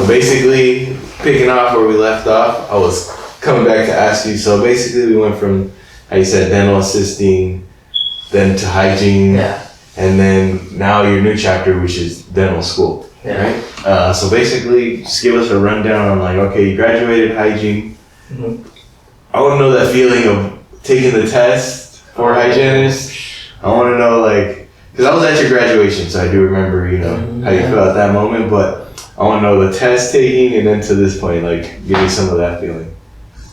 So basically, picking off where we left off, I was coming back to ask you. So basically, we went from how you said dental assisting, then to hygiene, and then now your new chapter, which is dental school, right? So basically, just give us a rundown on like, okay, you graduated hygiene. Mm-hmm. I want to know that feeling of taking the test for hygienist. I want to know like, because I was at your graduation, so I do remember, how you felt at that moment, but I want to know the test taking and then to this point, like, give me some of that feeling.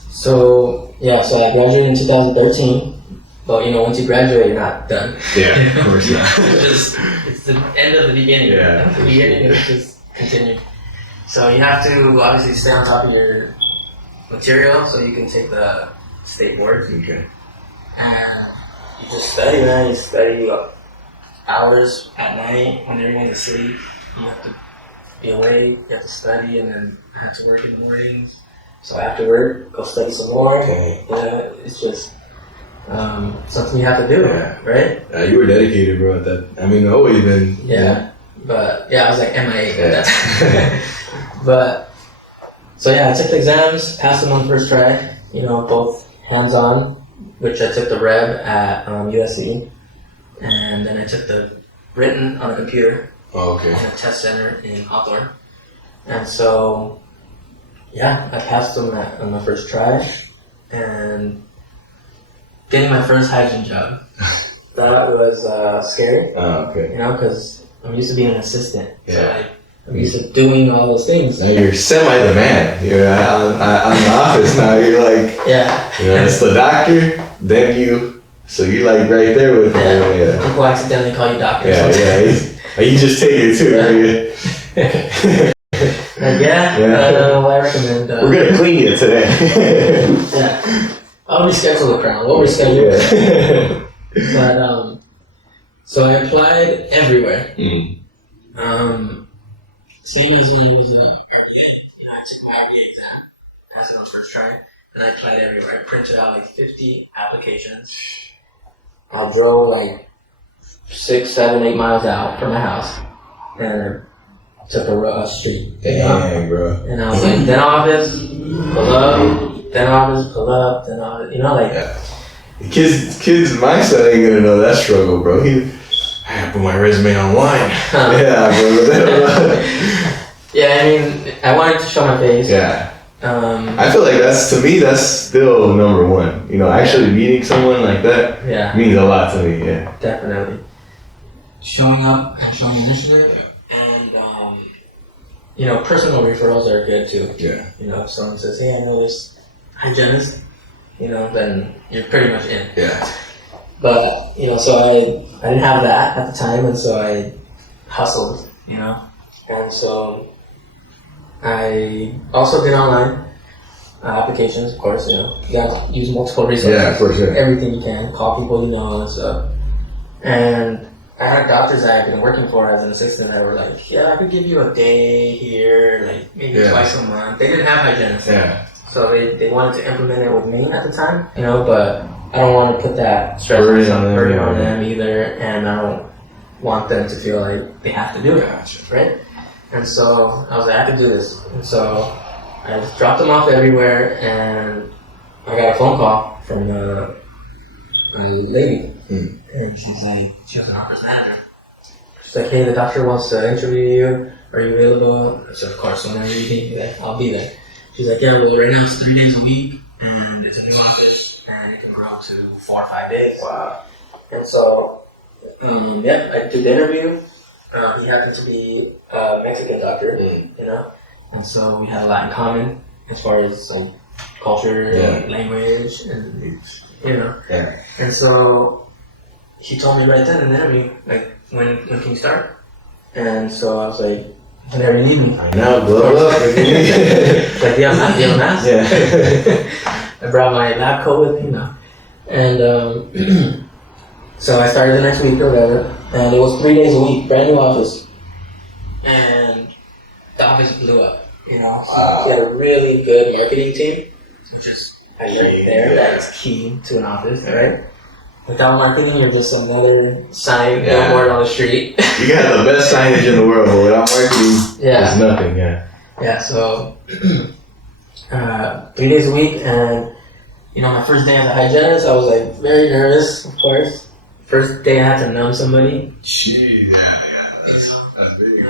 So I graduated in 2013. But once you graduate, you're not done. Yeah, of course not. It's the end of the beginning. Yeah. The beginning is just continue. So you have to obviously stay on top of your material so you can take the state board. Okay. And you just study, man. You study hours at night when everyone is asleep. You have to be awake. You have to study, and then I have to work in the mornings. So after work, go study some more. Okay. It's just something you have to do, right? You were dedicated, bro. At that, I mean, always been. Yeah, but I was like MIA at that time. But so I took the exams, passed them on the first try. Both hands-on, which I took the Reb at USC, and then I took the written on a computer. Oh, okay. On a test center in Hawthorne, and so I passed them on my first try, and getting my first hygiene job. That was scary. Oh, okay. Because I'm used to being an assistant. Yeah. So I'm used to doing all those things. Now you're semi the man. You're on the office now. You're like, it's the doctor, then you. So you're like right there with him. Yeah. People accidentally call you doctor. You just take it too. I recommend. We're gonna clean you today. I'll reschedule the crown. We'll reschedule it. But, so I applied everywhere. Same as when it was RBA. I took my RBA exam, passed it on first try, and I applied everywhere. I printed out like 50 applications. I drove like 6, 7, 8 miles out from my house, and I took a street. Dang, bro. And I was like, dental office, pull up. Dental office, pull up, dental office, The kids my son ain't gonna know that struggle, bro. I gotta put my resume online. Bro. I wanted to show my face. Yeah. I feel like that's still number one. Actually meeting someone like that means a lot to me, Definitely. Showing up and showing initiative. And, personal referrals are good too. Yeah. If someone says, hey, I know this hygienist, then you're pretty much in. Yeah. But, so I didn't have that at the time, and so I hustled, And so I also did online applications, of course, you got to use multiple resources. Yeah, for sure. Everything you can, call people you know and stuff. And I had doctors that I've been working for as an assistant that were like, I could give you a day here, like maybe twice a month. They didn't have hygienists. Yeah. So they wanted to implement it with me at the time, but I don't want to put that stress burden on them either, and I don't want them to feel like they have to do it, right? And so I was like, I have to do this. And so I just dropped them off everywhere, and I got a phone call from a lady, and she's like, she was an office manager. She's like, hey, the doctor wants to interview you. Are you available? So of course, whenever you need me, I'll be there. She's like, well, right now it's 3 days a week, and it's a new office, and it can grow to 4 or 5 days. Wow. And so, I did the interview. He happened to be a Mexican doctor, and so we had a lot in common as far as like culture, and language, and And so he told me right then in the interview, like, when can you start? And so I was like, whenever you need me. I know, blow up. Like, do you have a mask? Yeah. I brought my lab coat with me, And so I started the next week or whatever, and it was 3 days a week, brand new office. And the office blew up, So he had a really good marketing team, which is that's key to an office, right? Without marketing, you're just another sign billboard on the street. You got the best signage in the world, but without marketing, it's nothing, Yeah, so 3 days a week, and my first day as a hygienist, I was like very nervous, of course. First day I had to numb somebody. Gee, yeah, that's big.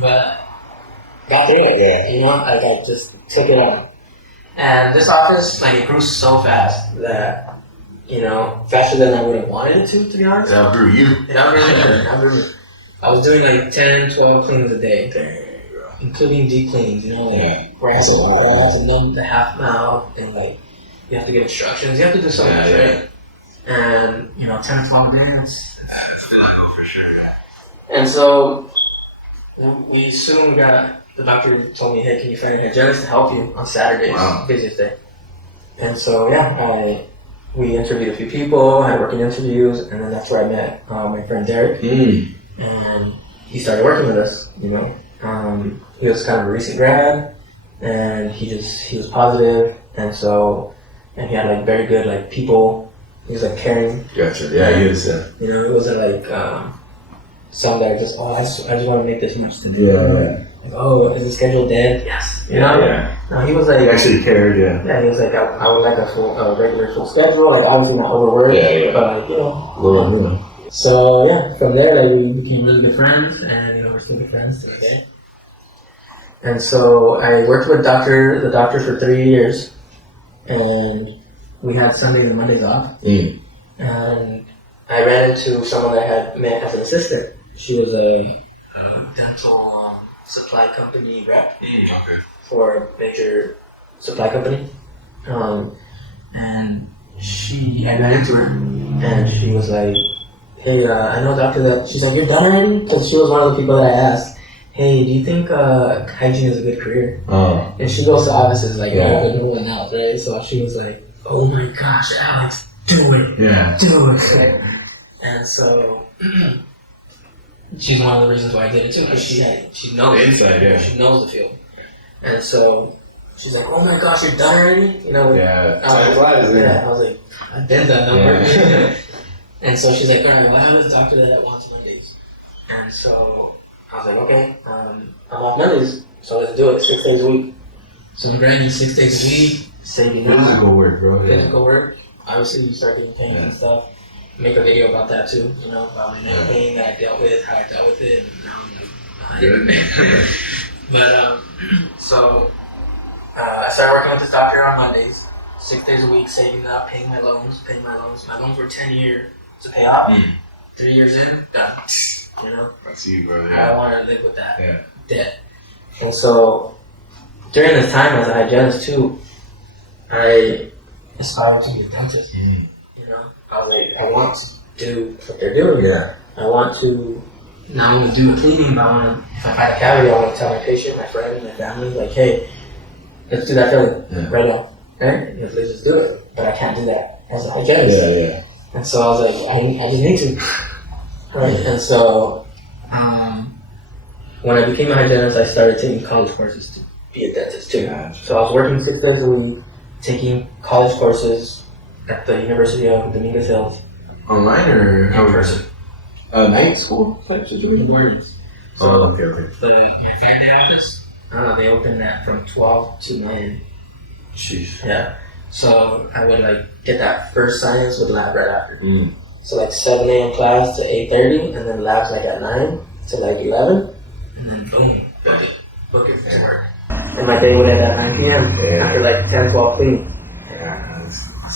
But got through it. Yeah. I just took it on. And this office, it grew so fast that, faster than I would have wanted it to be honest. It outgrew you. It outgrew me. I was doing 10, 12 cleans a day. Including deep cleans, where I had to numb the half mouth and you have to give instructions. You have to do so much, right? And 10 or 12 a day. It's physical for sure. Yeah. And so we soon got the doctor told me, hey, can you find a hygienist to help you on Saturdays, busiest day. And so we interviewed a few people, had working interviews, and then that's where I met my friend Derek, and he started working with us. He was kind of a recent grad, and he was positive, and he had very good people. He was caring. Gotcha. Yeah, he is. It wasn't some that are just I just want to make this much to do. Yeah. Is the schedule dead? Yes. Yeah. No, he was He actually cared. Yeah. Yeah, he was I would like a regular full schedule. Obviously not overworked. Yeah. But Little. So from there, we became really good friends, and we're still good friends today. And so I worked with the doctor for 3 years, and we had Sundays and Mondays off. And I ran into someone that I had met as an assistant. She was a dental supply company rep for a major supply company. And I ran into her, and she was like, hey, I know a doctor that, she's like, you're done already? Because she was one of the people that I asked, hey, do you think hygiene is a good career? And she goes to offices no one else, right? So she was like, oh my gosh, Alex, do it. Yeah. Do it. And so she's one of the reasons why I did it too, because she knows the inside, yeah. She knows the field. And so she's like, oh my gosh, you're done already? I was like, I did that number. Yeah. And so she's like, all right, well, I have this doctor that wants Mondays. And so I was like, okay, I'm off Mondays, so let's do it 6 days a week. So I'm grinding 6 days a week, saving up. Physical work, bro. Physical work. Obviously, you start getting pain and stuff. Make a video about that too, about my neck pain that I dealt with, how I dealt with it, and now I'm good. But so I started working with this doctor on Mondays, 6 days a week, saving up, paying my loans. My loans were 10-year to pay off. 3 years in, done. That's you, bro. I don't want to live with that debt. And so during this time as a hygienist too, I aspired to be a dentist. I want to do what they're doing. Yeah. I want to not only do a cleaning, but if I find a cavity, I want to tell my patient, my friend, my family, hey, let's do that filling right now. Right? Let's just do it. But I can't do that as a hygienist. Yeah. And so I was like, I just need to. Right? And so when I became a hygienist, I started taking college courses to be a dentist too. So I was working 6 days a week, taking college courses at the University of Dominguez Hills. Online or in person? Night school type situation? Mornings. Okay. The 5-day office, they open that from 12 to 9. Jeez. Yeah. So I would get that first science with lab right after. So 7 a.m. class to 8:30, and then labs at 9 to 11, and then boom, book it to work. And my day would end at 9 p.m. after 10, 12 feet.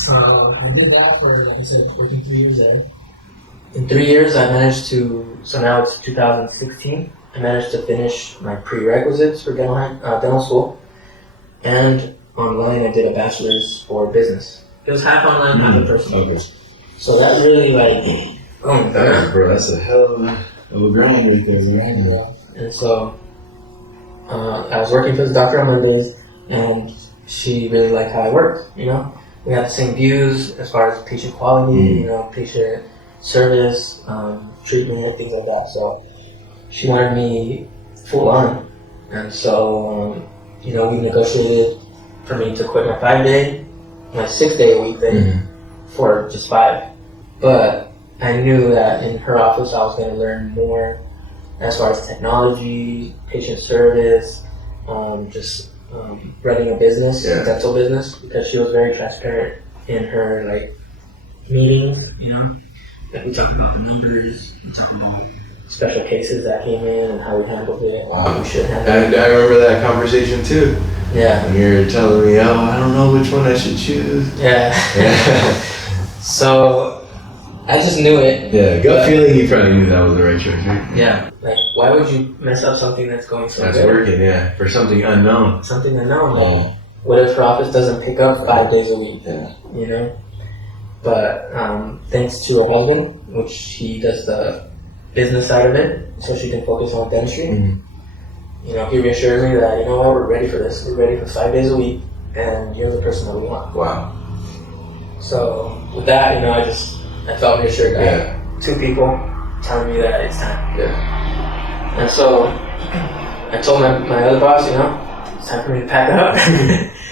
So I did that for, working 3 years there. In 3 years, I managed to, so now it's 2016, I managed to finish my prerequisites for dental school. And online, I did a bachelor's for business. It was half online, half in person. Okay. So that really bro, that's a hell of a grind right there, right? And so I was working for the doctor on Mondays, and she really liked how I worked, We had the same views as far as patient quality, patient service, treatment, things like that. So she wanted me full on. And so, we negotiated for me to quit my 5-day, my 6-day a week thing for just 5. But I knew that in her office I was going to learn more as far as technology, patient service, running a business, a dental business, because she was very transparent in her like meetings. Like we talked about the numbers, we talked about special cases that came in and how we handled it, how we should handle it. And I remember that conversation too. Yeah. And you're telling me, oh, I don't know which one I should choose. Yeah. So I just knew it. Yeah, gut feeling, you probably knew that was the right choice, right? Yeah. Like, why would you mess up something that's going so good? That's working, yeah. For something unknown. Something unknown. Like, what if her office doesn't pick up 5 days a week? Yeah. But thanks to her husband, which he does the business side of it, so she can focus on dentistry. Mm-hmm. He reassured me that, we're ready for this. We're ready for 5 days a week, and you're the person that we want. Wow. So with that, I felt reassured that 2 people telling me that it's time. Yeah. And so I told my other boss, it's time for me to pack it up.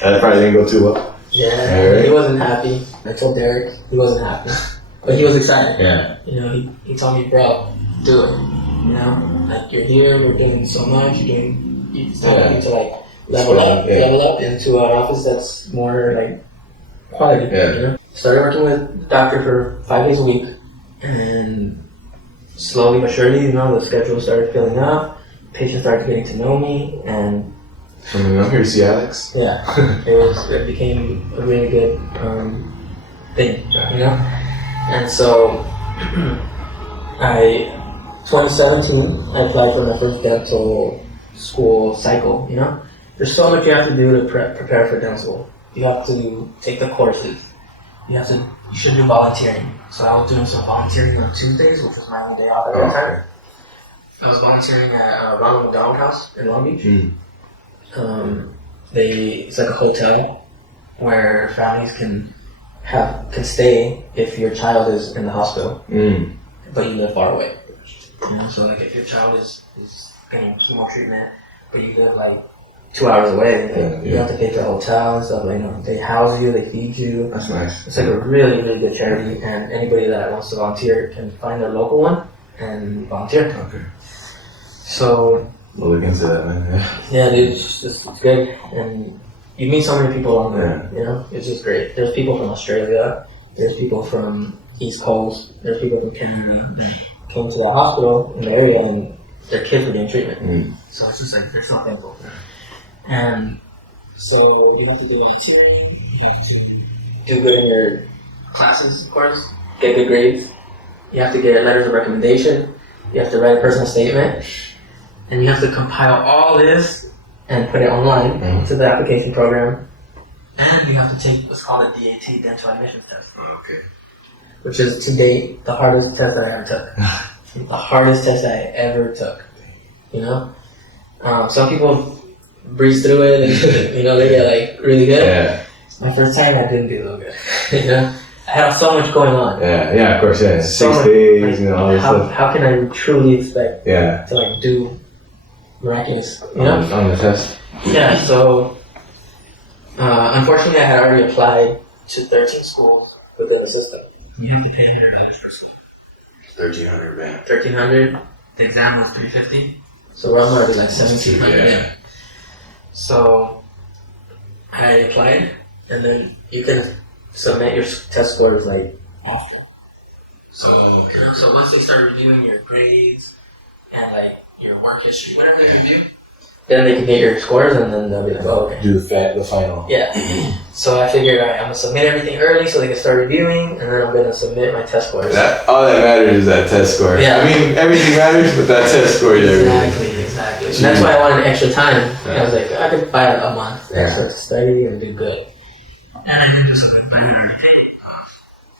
That probably didn't go too well. Yeah, right. He wasn't happy. I told Derek he wasn't happy, but he was excited. Yeah. He told me, bro, do it. Like you're here, we're doing so much. It's time for you to like level up into an office that's more like quality. Yeah. Started working with the doctor for 5 days a week, and slowly but surely, the schedule started filling up. Patients started getting to know me, and I'm here to see Alex. Yeah, it became a really good thing, And so, 2017, I applied for my first dental school cycle. There's so much you have to do to prepare for dental school. You have to take the courses. You should do volunteering. So I was doing some volunteering on Tuesdays, which was my only day off at that time. I was volunteering at Ronald McDonald House in Long Beach. It's like a hotel where families can stay if your child is in the hospital, but you live far away. So like if your child is getting chemo treatment, but you live like 2 hours away, you have to pay for a hotel and stuff. They house you, they feed you. That's nice. It's like a really, really good charity, and anybody that wants to volunteer can find their local one and volunteer. Okay. So we'll look into that, man. Yeah, dude, it's good, and you meet so many people along there. It's just great. There's people from Australia. There's people from East Coast. There's people from Canada that came to the hospital in the area, and their kids were getting treatment. So it's just like they're so thankful. And so you have to do volunteering. You have to do good in your classes, of course. Get good grades. You have to get letters of recommendation. You have to write a personal statement. And you have to compile all this and put it online to the application program. And you have to take what's called a DAT, Dental Admissions Test. Okay. Which is, to date, the hardest test that I ever took. The hardest test I ever took. Some people breeze through it and, they get, like, really good. Yeah. My first time, I didn't do so good. I had so much going on. Yeah, of course, yeah. So 6 days, all this stuff. How can I truly expect to, like, do miraculous, on the test? Yeah, so unfortunately I had already applied to 13 schools within the system. You have to pay $100 per school. $1,300, man. $1,300. The exam was $350. So we're already like $1,700. Yeah. So I applied, and then you can submit your test scores like often. So so once they start reviewing your grades and like your work history, whatever they review, then they can get your scores, and then they'll be like, oh, okay. Do the final. Yeah. So I figured, I'm gonna submit everything early so they can start reviewing, and then I'm gonna submit my test scores. All that matters is that test score. Yeah. I mean, everything matters, but that test score is everything. Exactly. And that's why I wanted extra time. I was like, I could buy a month extra to study and do good. And I didn't do so good, but I had already paid.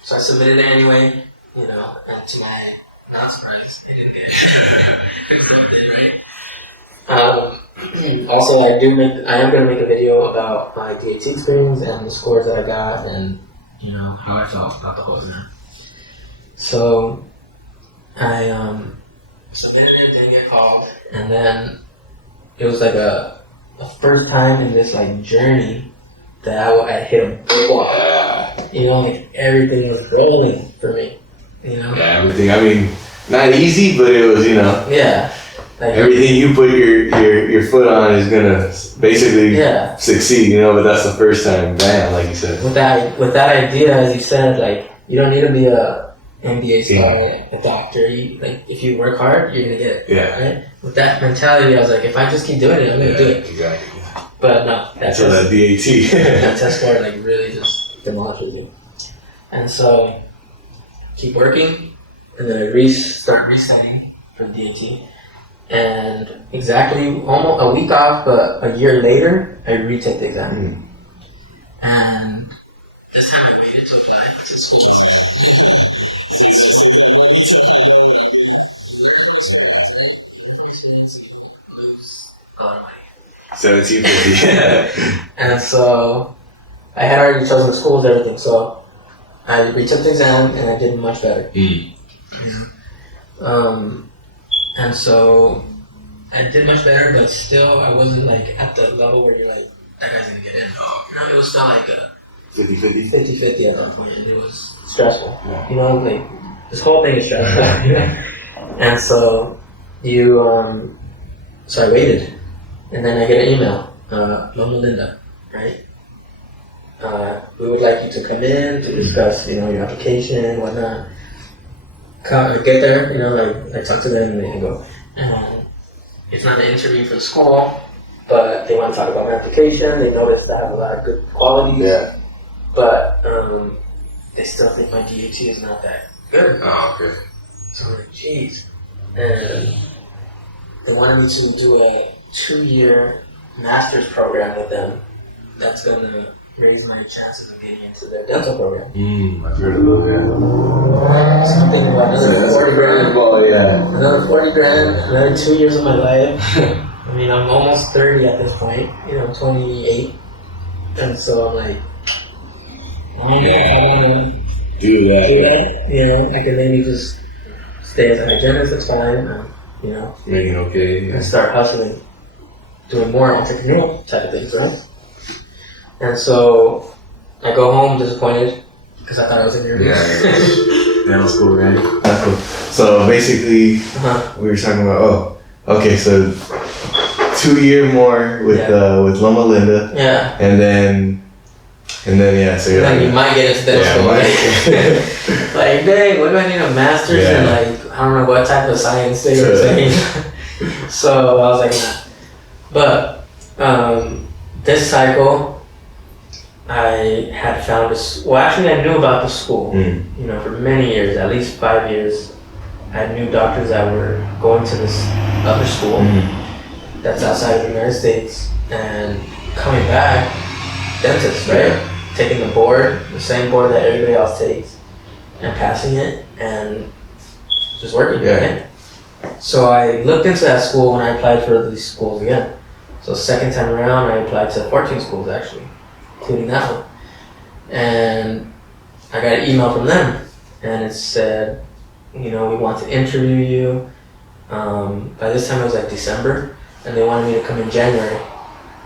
So I submitted it anyway, and to my non-surprise, I didn't get accepted, right? Also, I am going to make a video about my DAT experience and the scores that I got, and how I felt about the whole exam. So I submitted it, didn't get called, and then it was like a first time in this like journey that I hit a block. Like everything was rolling for me. Yeah, everything. I mean, not easy, but it was, Yeah. Like everything you put your foot on is gonna basically succeed, you know. But that's the first time, bam, like you said. With that idea, as you said, like you don't need to be a MBA style, a doctor. If you work hard, you're gonna get it. Yeah. Right. With that mentality, I was like, if I just keep doing it, I'm gonna do it. Exactly. But no, that DAT. That test score like really just demolishes you. And so keep working, and then I start restudying for DAT. And exactly almost a week off, but a year later, I retake the exam. And this time I waited to apply to school. Lose a lot of money. 1750. And so I had already chosen the schools, everything. So I retook the exam and I did much better. And so I did much better, but still I wasn't like at the level where you're like, that guy's gonna get in. No, it was still like a 50-50 at that point, and it was stressful. You know, like this whole thing is stressful. And so so I waited, and then I get an email, Mama Linda, right? We would like you to come in to discuss, your application and whatnot. Get there, like I talk to them and they can go. It's not an interview for the school, but they want to talk about my application. They noticed I have a lot of good qualities. Yeah. But they still think my DAT is not that good. Oh, okay. So I'm like, jeez. And they wanted me to do a 2-year master's program with them. That's gonna raise my chances of getting into their dental program. I've heard of those, yeah. So I'm thinking about another 40 grand. Another 40 grand, another 2 years of my life. I mean, I'm almost 30 at this point. I'm 28. And so I'm like, I don't know if I want to do that. I can maybe just stay as a hygienist, that's fine. Making okay. And start hustling, doing more entrepreneurial type of things, right? And so I go home disappointed because I thought I was in your dental school, right? That's cool. So basically, we were talking about, okay, so 2 year more with Loma Linda. Yeah. And then so you're like, you might get into dental school. Right? Like, dang, what do I need a master's in? Like, I don't know what type of science they were saying. So I was like, nah. But this cycle, I had found I knew about the school, for many years, at least 5 years. I knew doctors that were going to this other school that's outside of the United States and coming back, dentists, right? Taking the board, the same board that everybody else takes, and passing it, and just working, right? So I looked into that school when I applied for these schools again. So second time around, I applied to 14 schools actually, including that one. And I got an email from them, and it said, we want to interview you. By this time it was like December, and they wanted me to come in January.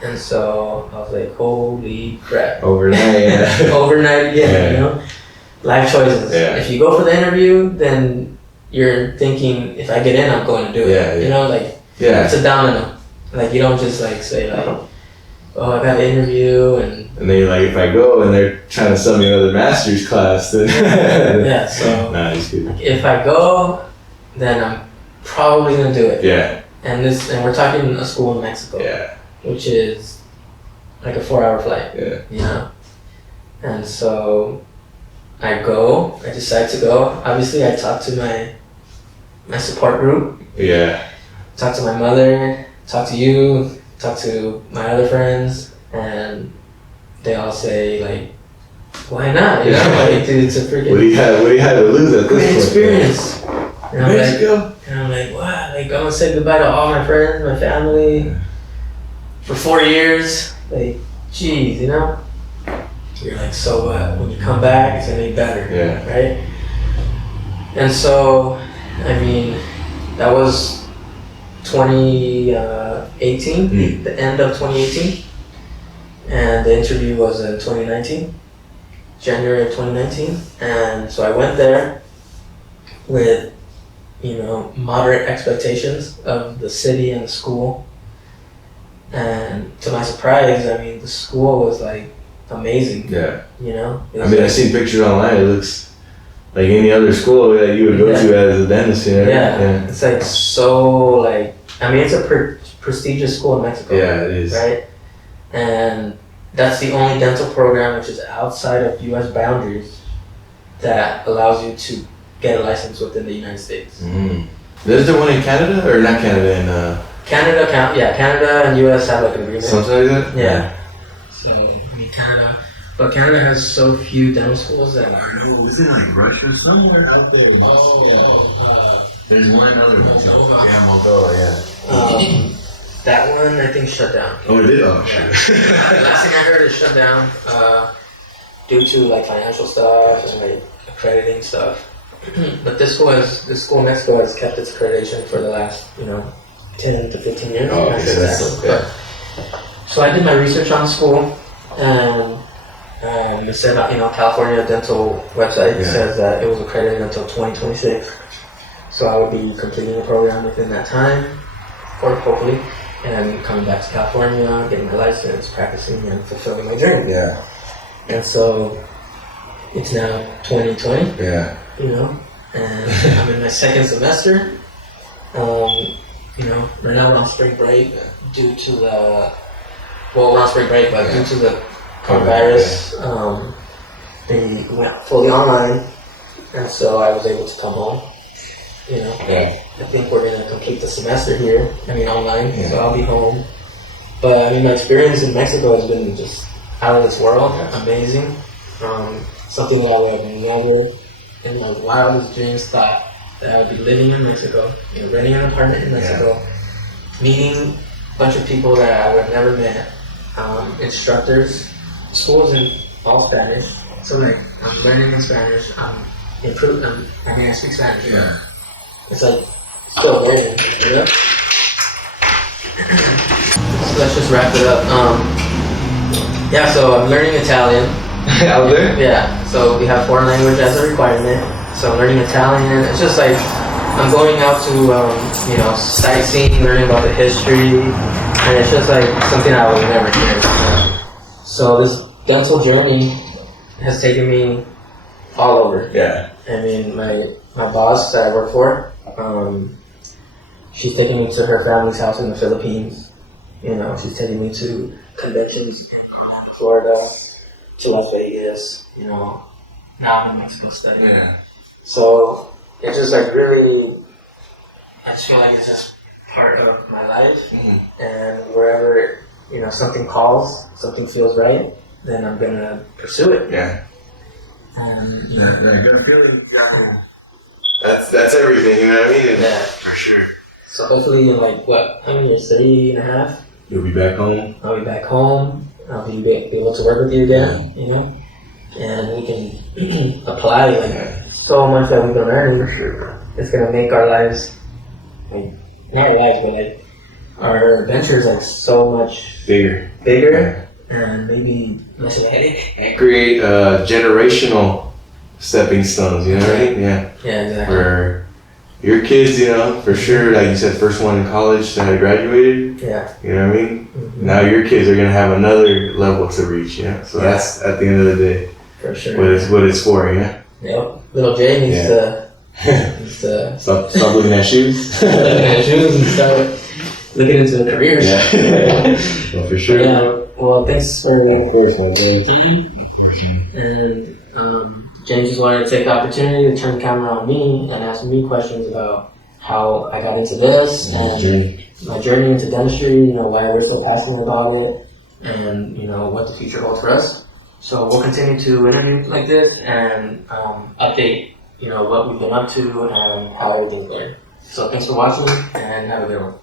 And so I was like, holy crap. Overnight, Overnight again, Life choices. Yeah. If you go for the interview, then you're thinking, if I get in, I'm going to do it. It's a domino. Like, you don't just say oh, I got an interview and then you're like, if I go and they're trying to sell me another master's class, then so nah, just kidding. If I go, then I'm probably gonna do it. Yeah. And we're talking a school in Mexico. Yeah. Which is like a 4-hour flight. Yeah. And so I decide to go. Obviously I talk to my support group. Yeah. Talk to my mother, talk to you, talk to my other friends, and they all say why not? Dude, it's a freaking. What do you have to lose at this great point? Experience. And Mexico. I'm like, wow, I'm gonna say goodbye to all my friends, my family, for 4 years. Geez, You're like, so what? When you come back, it's gonna be better. Yeah. Right. And so, that was 2018, the end of 2018, and the interview was in 2019, January of 2019, and so I went there with moderate expectations of the city and the school. And to my surprise, I mean, the school was like amazing. Yeah. I mean, I've seen pictures online. It looks like any other school that you would go to as a dentist. Yeah. It's like so like, I mean, it's a prestigious school in Mexico. Yeah, it is. Right? And that's the only dental program which is outside of U.S. boundaries that allows you to get a license within the United States. Is there one in Canada or not Canada? Canada and U.S. have like an agreement. Something like that? Yeah. So, I mean, Canada has so few dental schools that I know, isn't like Russia somewhere out there? There's one other one. Moldova. Yeah, Moldova, yeah. That one I think shut down. Oh, it did? Oh, shit. Last thing I heard is shut down due to like financial stuff and like accrediting stuff. But this school in Mexico has kept its accreditation for the last 10 to 15 years. Oh, okay. So I did my research on school, and it said California Dental website says that it was accredited until 2026. So I would be completing the program within that time, or hopefully, and coming back to California, getting my license, practicing, and fulfilling my dream. Yeah. And so it's now 2020. Yeah. And I'm in my second semester. Right now we're on spring break due to we're on spring break, but due to the coronavirus, they went fully online, and so I was able to come home. I think we're gonna complete the semester here. I mean, online, so I'll be home. But I mean, my experience in Mexico has been just out of this world, amazing. Something that I would have never in my wildest dreams thought that I would be living in Mexico, renting an apartment in Mexico, meeting a bunch of people that I would have never met, instructors. School's in all Spanish, so like I'm learning in Spanish. I'm improving. I speak Spanish. Yeah. It's like still learning. So let's just wrap it up. So I'm learning Italian. Out there? Yeah, so we have foreign language as a requirement. So I'm learning Italian. It's just like I'm going out to sightseeing, learning about the history, and it's just like something I would never do. So this dental journey has taken me all over. Yeah. I mean, my boss that I work for, she's taking me to her family's house in the Philippines. She's taking me to conventions in Orlando, Florida, to Las Vegas. Now I'm in Mexico studying. Yeah. So it's just like really, I just feel like it's just part of my life. And wherever something calls, something feels right, then I'm gonna pursue it. Yeah. Good feeling. That's everything, you know what I mean? Yeah. For sure. So hopefully in how many years, 3.5? You'll be back home? I'll be back home. I'll be able to work with you again, and we can apply so much that we've been learning. It's gonna make our lives, not our lives, but our adventures so much bigger, and maybe less of a headache. And create generational stepping stones, you know what I mean? Yeah. Yeah, exactly. For your kids, for sure, like you said, first one in college that graduated. Yeah. You know what I mean? Now your kids are gonna have another level to reach, So that's at the end of the day. For sure. What it's for, Yep. Little Jay needs to stop looking at shoes. Looking at shoes and start looking into the careers. Yeah. Well, for sure. Yeah. Well, thanks for course, my boy. And James just wanted to take the opportunity to turn the camera on me and ask me questions about how I got into this and my journey into dentistry, why we're so passionate about it, and what the future holds for us. So we'll continue to interview like this and update, what we've been up to and how everything's going. So thanks for watching and have a good one.